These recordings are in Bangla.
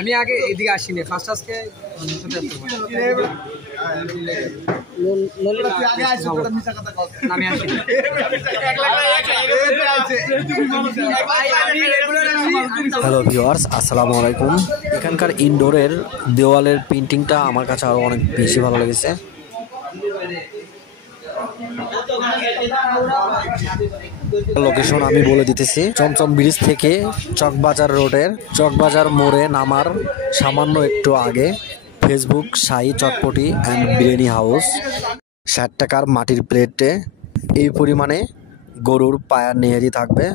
আমি আগে এদিকে আসিনি, ফার্স্ট আজকে হ্যালো ভিউয়ার্স, আসসালামু আলাইকুম। এখানকার ইনডোরের দেওয়ালের পেন্টিংটা আমার কাছে আরো অনেক বেশি ভালো লেগেছে। লোকেশন আমি বলে দিতেছি, চমচম ব্রিজ থেকে চকবাজার রোডের চকবাজার মোড়ে নামার সামান্য একটু আগে Facebook Shahi chotpoti and biryani house. 60 টাকার মাটির প্লেটে এই পরিমাণে গরুর পায়ার নেহারি থাকবে,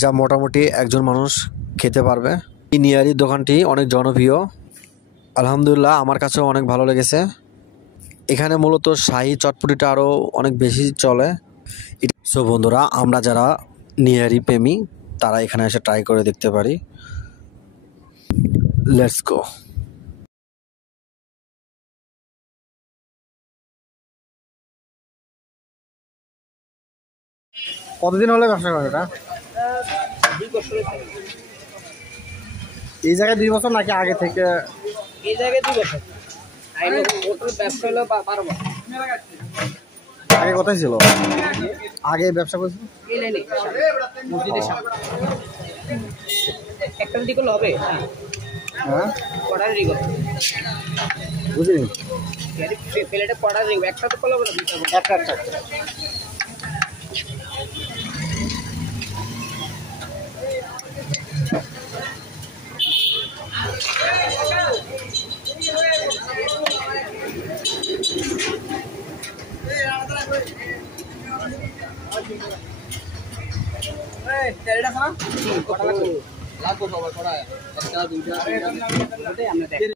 যা মোটামুটি একজন মানুষ খেতে পারবে। এই নেহারির দোকানটি অনেক জনপ্রিয়, আলহামদুলিল্লাহ আমার কাছেও অনেক ভালো লেগেছে। এখানে মূলত শাহী চটপটিটা আরও অনেক বেশি চলে। সো বন্ধুরা, আমরা যারা নেহারি প্রেমী তারা এখানে এসে ট্রাই করে দেখতে পারি। Let's go. কতদিন হলে ব্যবসা করে এটা? এই জায়গায় 2 বছর নাকি আগে থেকে? এই জায়গায় 2 বছর। ব্যবসা হলো 12 বছর। আগে কোথায় ছিল? আগে ব্যবসা করছিল মসজিদের সামনে। একটা দিকে হবে, হ্যাঁ পড়ার দিকে বুঝিনি। প্লেটে পড়ার দিকে একটা তো করলে একটা একটা লাগবো সবার করা একটা দুইটা আমরা